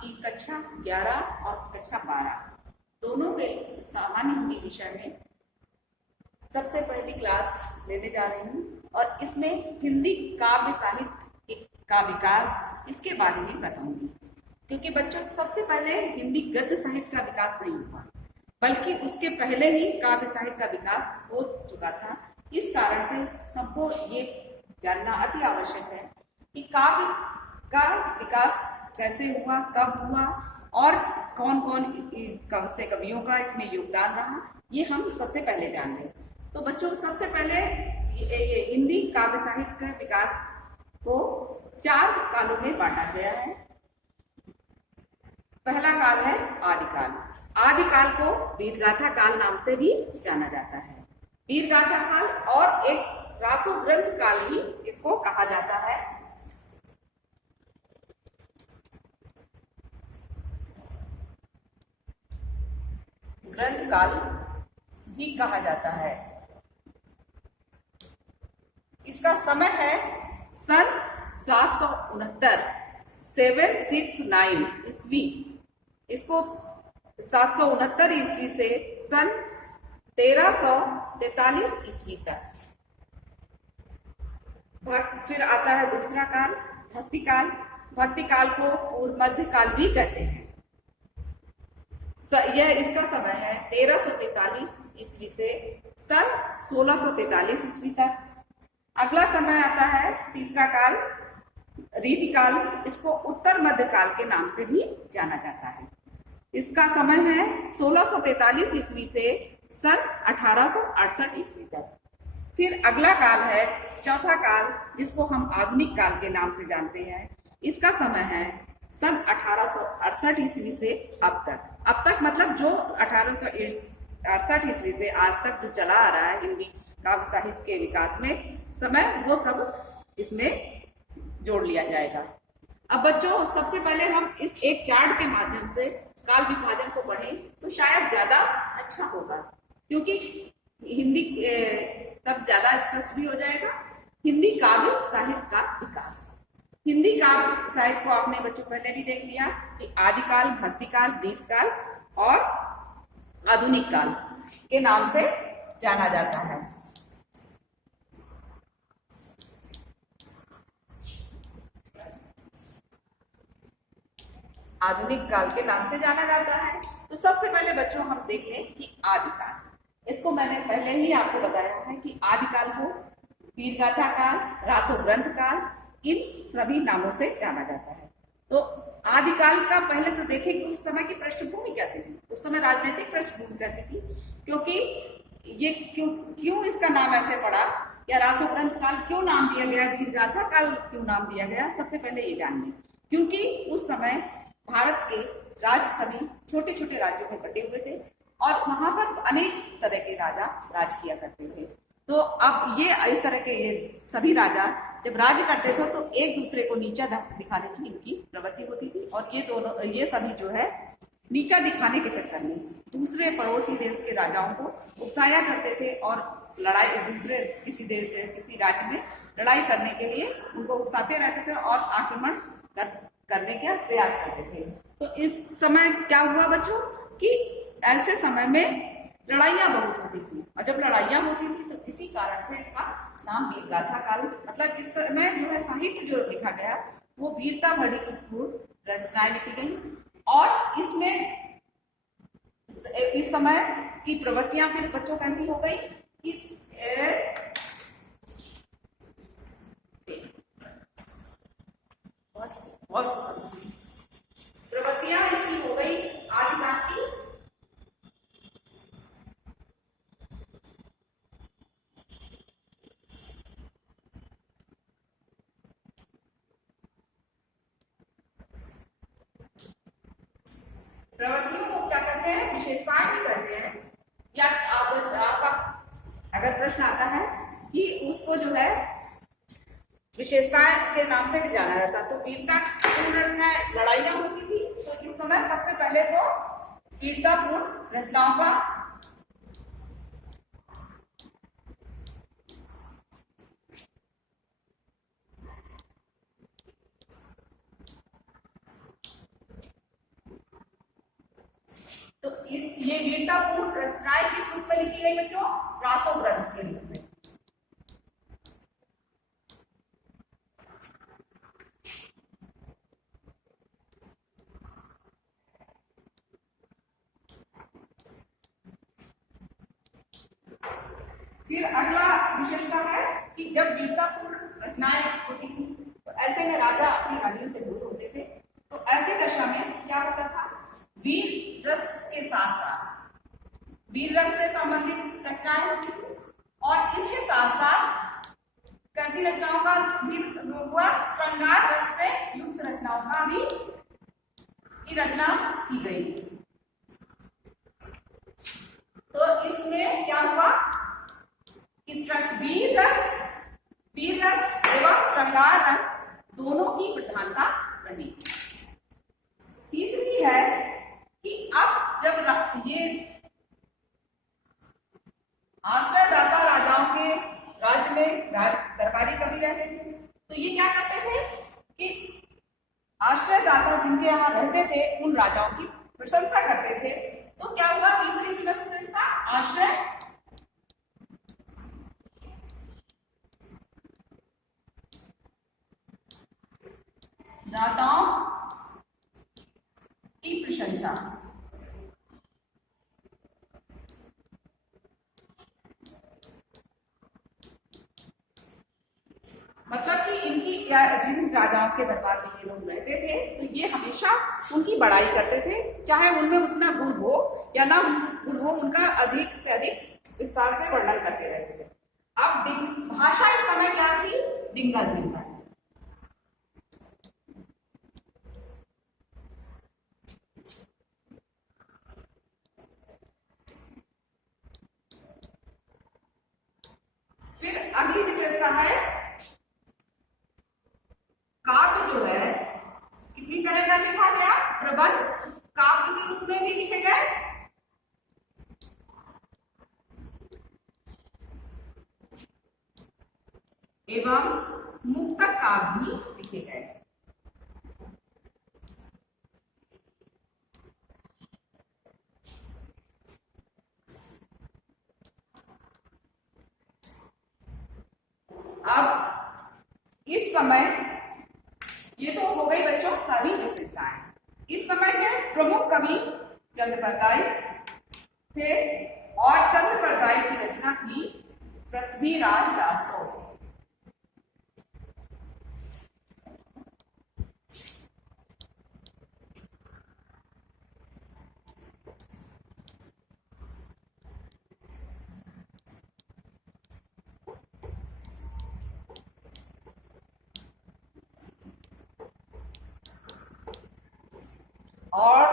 की कक्षा 11 और कक्षा 12 दोनों के सामान्य हिंदी विषय में सबसे पहली क्लास लेने जा रही हूँ और इसमें हिंदी काव्य साहित्य का विकास इसके बारे में बताऊंगी। क्योंकि बच्चों, सबसे पहले हिंदी गद्य साहित्य का विकास नहीं हुआ, बल्कि उसके पहले ही काव्य साहित्य का विकास हो चुका था। इस कारण से हमको ये जानना अति आवश्यक है कि काव्य का विकास कैसे हुआ, कब हुआ और कौन कौन से कवियों का इसमें योगदान रहा, ये हम सबसे पहले जान लें। तो बच्चों, सबसे पहले ये हिंदी काव्य साहित्य के विकास को 4 कालों में बांटा गया है। पहला काल है आदिकाल। आदिकाल को वीरगाथा काल नाम से भी जाना जाता है। वीरगाथा काल और एक रासो ग्रंथ काल भी इसको कहा जाता है। ग्रंथ काल भी कहा जाता है। इसका समय है सन 769 769 ईस्वी। इसको 769 ईस्वी से सन 1343 ईस्वी तक। फिर आता है दूसरा काल, भक्ति काल। भक्ति काल को पूर्व मध्य काल भी कहते हैं। यह इसका समय है 1343 ईस्वी से सन 1643 ईस्वी तक। अगला समय आता है तीसरा काल, रीति काल। इसको उत्तर मध्य काल के नाम से भी जाना जाता है। इसका समय है 1643 ईस्वी से सन 1868 ईस्वी तक। फिर अगला काल है चौथा काल, जिसको हम आधुनिक काल के नाम से जानते हैं। इसका समय है सन 1868 ईस्वी से अब तक। अब तक मतलब जो 1868 ईस्वी से आज तक जो चला आ रहा है हिंदी काव्य साहित्य के विकास में समय, वो सब इसमें जोड़ लिया जाएगा। अब बच्चों, सबसे पहले हम इस एक चार्ट के माध्यम से काल विभाजन को पढ़ें तो शायद ज्यादा अच्छा होगा, क्योंकि हिंदी तब ज्यादा स्पष्ट भी हो जाएगा। हिंदी काव्य साहित्य का विकास। हिंदी काव्य साहित्य को आपने बच्चों पहले भी देख लिया कि आदिकाल, भक्तिकाल, रीतकाल और आधुनिक काल के नाम से जाना जाता है। आधुनिक काल के नाम से जाना जाता है। तो सबसे पहले बच्चों हम देख लें कि आदिकाल। इसको मैंने पहले ही आपको बताया है कि आदिकाल को वीरगाथा काल, रासो ग्रंथ काल, इन सभी नामों से जाना जाता है। तो आदिकाल का पहले तो देखें कि उस समय की पृष्ठभूमि कैसी थी, उस समय राजनीतिक पृष्ठभूमि कैसी थी, क्योंकि ये क्यों इसका नाम ऐसे पड़ा, या रासो ग्रंथ काल क्यों नाम दिया गया, वीरगाथा काल क्यों नाम दिया गया, सबसे पहले ये जान लें। क्योंकि उस समय भारत के राज्य सभी छोटे छोटे राज्यों में बटे हुए थे और वहां पर अनेक तरह के राजा राज किया करते थे। तो अब ये इस तरह के ये सभी राजा जब राज्य करते थे तो एक दूसरे को नीचा दिखाने की इनकी प्रवृत्ति होती थी, और ये सभी जो है नीचा दिखाने के चक्कर में दूसरे पड़ोसी देश के राजाओं को उकसाया करते थे और लड़ाई दूसरे किसी राज्य में लड़ाई करने के लिए उनको उकसाते रहते थे और आक्रमण करने का प्रयास करते थे। तो इस समय क्या हुआ बच्चों कि ऐसे समय में लड़ाइयां बहुत होती थी, और जब लड़ाइयां होती थी तो इसी कारण से इसका नाम वीरगाथा काल, मतलब इस समय जो है साहित्य जो लिखा गया वो वीरता भरी रचनाएं लिखी गई, और इसमें इस समय की प्रवृत्तियां फिर बच्चों कैसी हो गई, इस प्रवृत्तियां इसकी हो गई आदिकाल की। प्रवृत्तियों को क्या करते हैं, विशेषताएं भी करते हैं। या आपका अगर प्रश्न आता है कि उसको जो है विशेषताएं के नाम से भी जाना जाता है, तो वीरता पूर्ण लड़ाइयां होती थी। तो इस समय सबसे पहले तो वीरतापूर्ण रचनाओं का ये वीरतापूर्ण रचनाएं किस रूप में लिखी गई बच्चों? रासो ग्रंथ के रूप में। फिर अगला विशेषता है कि जब वीरतापूर्ण रचनाएं होती थी तो ऐसे में राजा अपनी रानियों से दूर होते थे, तो ऐसी दशा में क्या होता था? वीर रस के साथ साथ वीर रस से संबंधित रचनाएं होती थी और इसके साथ साथ कैसी रचनाओं का भी हुआ? श्रृंगार रस से युक्त रचनाओं का भी की रचना की गई। तो इसमें क्या हुआ? वीर रस एवं श्रृंगार रस दोनों की प्रधानता रही। तीसरी है कि अब जब ये आश्रयदाता राजाओं के राज्य में दरबारी कवि रहते थे, तो ये क्या करते थे कि आश्रयदाता जिनके यहाँ रहते थे उन राजाओं की प्रशंसा करते थे। तो क्या हुआ? तीसरी विशेषता आश्रय दाताओं की प्रशंसा। मतलब कि इनकी जिन राजाओं के दरबार में ये लोग रहते थे तो ये हमेशा उनकी बड़ाई करते थे, चाहे उनमें उतना गुण हो या ना गुण हो, उनका अधिक से अधिक विस्तार से वर्णन करते रहते थे। अब भाषा इस समय क्या थी? डिंगल डिंगल। फिर अगली विशेषता है काव्य जो है कितनी तरह का लिखा गया? प्रबंध काव्य के रूप में भी लिखे गए एवं मुक्तक काव्य भी लिखे गए। अब इस समय ये तो हो गई बच्चों सभी विशेषताएं। इस समय के प्रमुख कवि चंद्रपरदाई थे और चंद्रपरदाई की रचना थी पृथ्वीराज रासो। और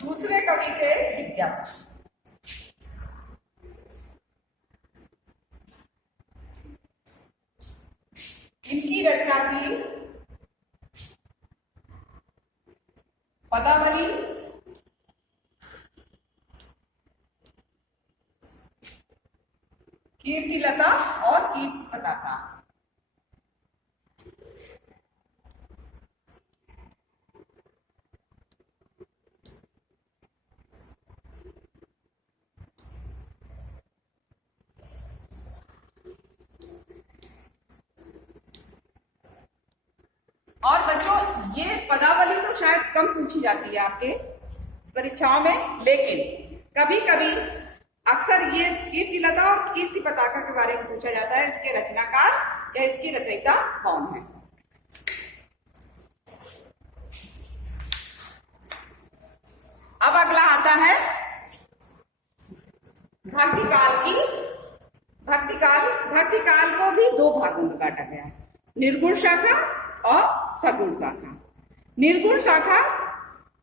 दूसरे कवि थे विद्यापति। इनकी रचना थी पदावली, कीर्तिलता और कीर्ति पताका। और बच्चों ये पदावली तो शायद कम पूछी जाती है आपके परीक्षाओं में, लेकिन कभी कभी अक्सर ये कीर्तिलता और कीर्ति पताका के बारे में पूछा जाता है। इसके रचनाकार या इसकी रचयिता कौन है? अब अगला आता है भक्तिकाल को भी दो भागों में बांटा गया है, निर्गुण शाखा और सगुण शाखा। निर्गुण शाखा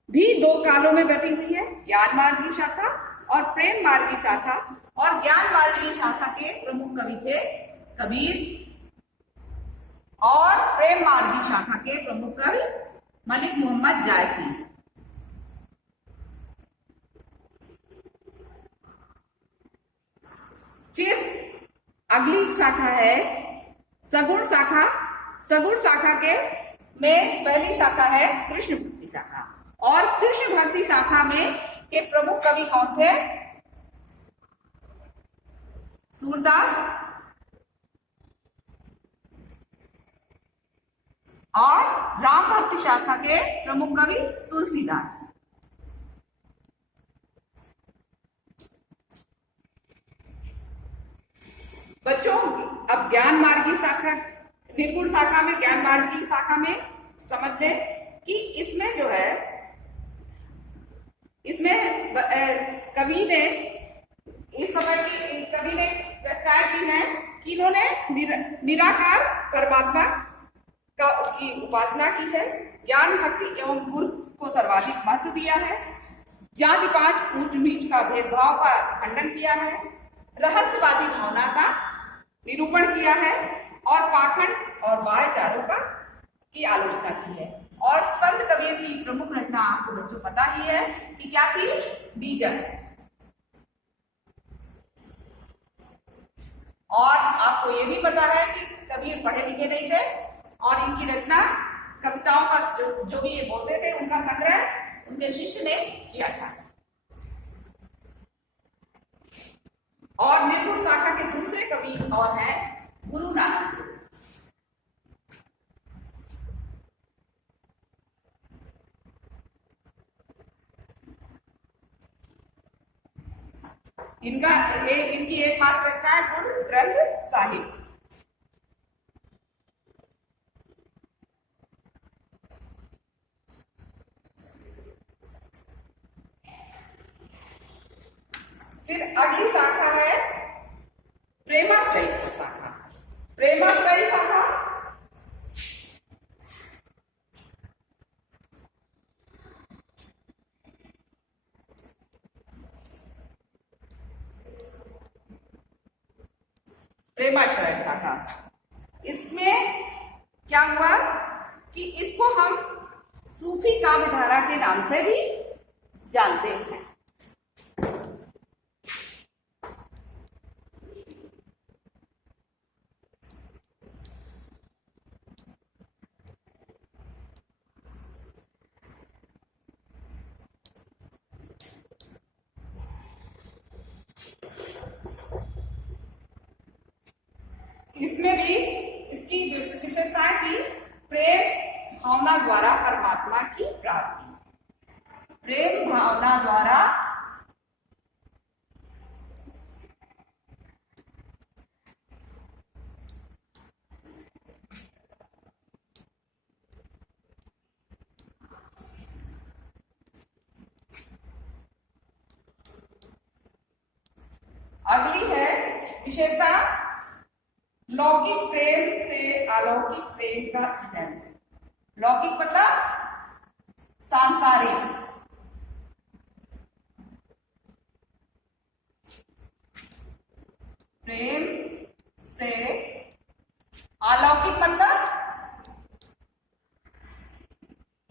भी दो कालों में बटी हुई है, ज्ञान मार्गी शाखा और प्रेम मार्गी शाखा। और ज्ञान मार्गी शाखा के प्रमुख कवि थे कबीर और प्रेम मार्गी शाखा के प्रमुख कवि मलिक मोहम्मद जायसी। फिर अगली शाखा है सगुण शाखा। सगुण शाखा के में पहली शाखा है कृष्ण भक्ति शाखा। और कृष्ण भक्ति शाखा में के प्रमुख कवि कौन थे? सूरदास और राम भक्ति शाखा के प्रमुख कवि तुलसीदास। बच्चों, अब ज्ञान मार्गी शाखा, निर्गुण शाखा में, ज्ञान मार्गी शाखा में समझ लें कि इसमें जो है, इसमें कवि ने इस समय की कवि ने रचनाएं की है कि इन्होंने निराकार परमात्मा की उपासना की है, ज्ञान भक्ति एवं गुरु को सर्वाधिक महत्व दिया है, जाति पांच ऊंच नीच का भेदभाव का खंडन किया है, रहस्यवादी भावना का निरूपण किया है और पाखंड और वायचारों का की आलोचना की है। और संत कबीर की प्रमुख रचना आपको बच्चों पता ही है कि क्या थी? बीजक। और आपको ये भी पता है कि कबीर पढ़े लिखे नहीं थे और इनकी रचना कविताओं का जो भी ये बोलते थे उनका संग्रह उनके शिष्य ने किया था। और निर्गुण शाखा के दूसरे कवि और हैं गुरु नानक। इनकी एक खास रचना है गुरु ग्रंथ साहिब। फिर अगली शाखा है प्रेमाश्रयी शाखा। प्रेमाश्रयी शाखा प्रेमाश्रय शाखा, इसमें क्या हुआ कि इसको हम सूफी काव्यधारा के नाम से भी जानते हैं। इसमें भी इसकी विशेषताएं थी प्रेम भावना द्वारा परमात्मा की प्राप्ति। प्रेम भावना द्वारा अगली है विशेषता लौकिक प्रेम से अलौकिक प्रेम का सृजन। लौकिक मतलब सांसारिक, प्रेम से अलौकिक मतलब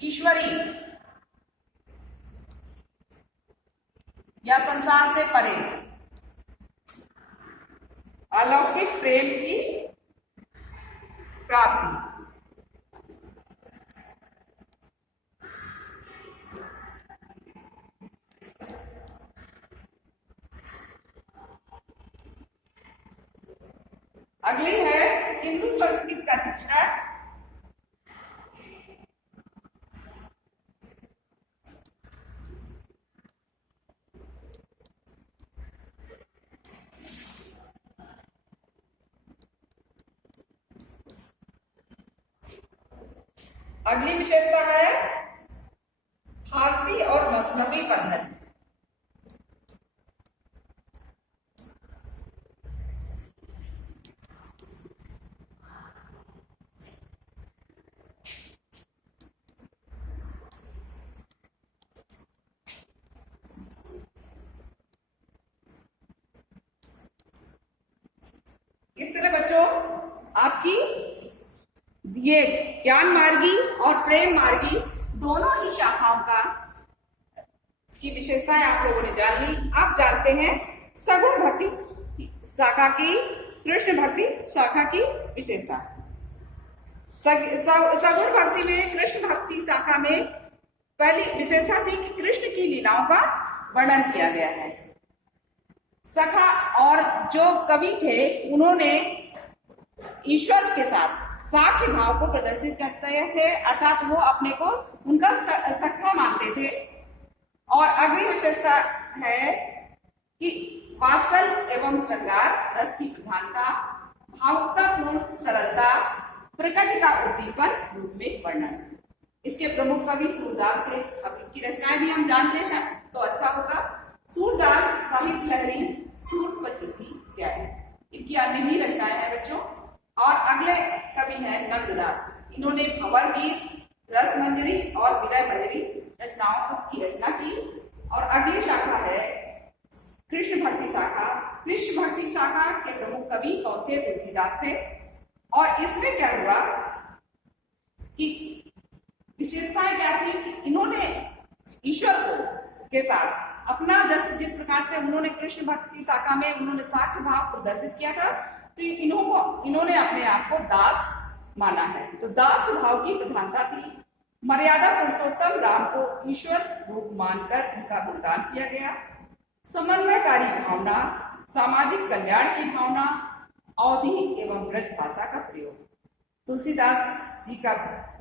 ईश्वरी या संसार से परे। अलौकिक प्रेम की प्राप्ति। अगली है हिंदू संस्कृति का चित्रण। अगली विशेषता है फारसी और मसनवी पद्धति। इस तरह बच्चों आपकी ये ज्ञान मार्गी और प्रेम मार्गी दोनों ही शाखाओं का की विशेषताएं आप लोगों ने जान ली। आप जानते हैं सगुण भक्ति शाखा की कृष्ण भक्ति शाखा की विशेषता। सगुण भक्ति में कृष्ण भक्ति शाखा में पहली विशेषता थी कि कृष्ण की लीलाओं का वर्णन किया गया है। सखा और जो कवि थे उन्होंने ईश्वर के साथ साख्य भाव को प्रदर्शित करते थे, अर्थात वो अपने को उनका सखा मानते थे। और अगली विशेषता है कि वात्सल एवं श्रृंगार रस की प्रधानता, भावुकतापूर्ण सरलता, प्रकृति का उद्दीपन रूप में वर्णन। इसके प्रमुख कवि सूरदास थे। अब इनकी रचनाएं भी हम जानते हैं तो अच्छा होगा। सूरदास, साहित्य लहरी, सूर 25 इत्यादि इनकी अन्य भी रचनाएं हैं बच्चों। और अगले कवि हैं नंददास। इन्होंने भंवर गीत, रस मंजरी और विनय मंजरी रचनाओं की रचना की। और अगली शाखा है कृष्ण भक्ति शाखा। कृष्ण भक्ति शाखा के प्रमुख कवि कौन थे? तुलसीदास थे। और इसमें क्या हुआ कि विशेषताएं क्या थी कि इन्होंने ईश्वर को के साथ अपना जिस प्रकार से उन्होंने कृष्ण भक्ति शाखा में उन्होंने साख्य भाव प्रदर्शित किया था, तो इन्होंने अपने आप को दास माना है। तो दास भाव की प्रधानता थी। मर्यादा पुरुषोत्तम राम को ईश्वर रूप मानकर उनका गुणगान किया गया। समन्वयकारी भावना, सामाजिक कल्याण की भावना, अवधि एवं ब्रज भाषा का प्रयोग। तुलसीदास जी का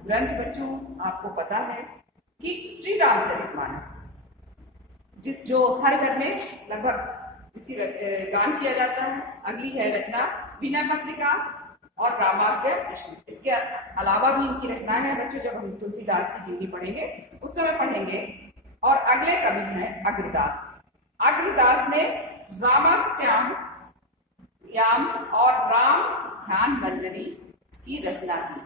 ग्रंथ बच्चों आपको पता है कि श्री रामचरितमानस, जो हर घर में लगभग जिसकी गान किया जाता है। अगली है रचना विनय पत्रिका और रामाज्ञ कृष्ण। इसके अलावा भी इनकी रचनाएं हैं बच्चों, जब हम तुलसीदास की जीवनी पढ़ेंगे उस समय पढ़ेंगे। और अगले कवि हैं अग्रदास। अग्रदास ने रामाष्टयाम और राम ध्यान मंजरी की रचना की।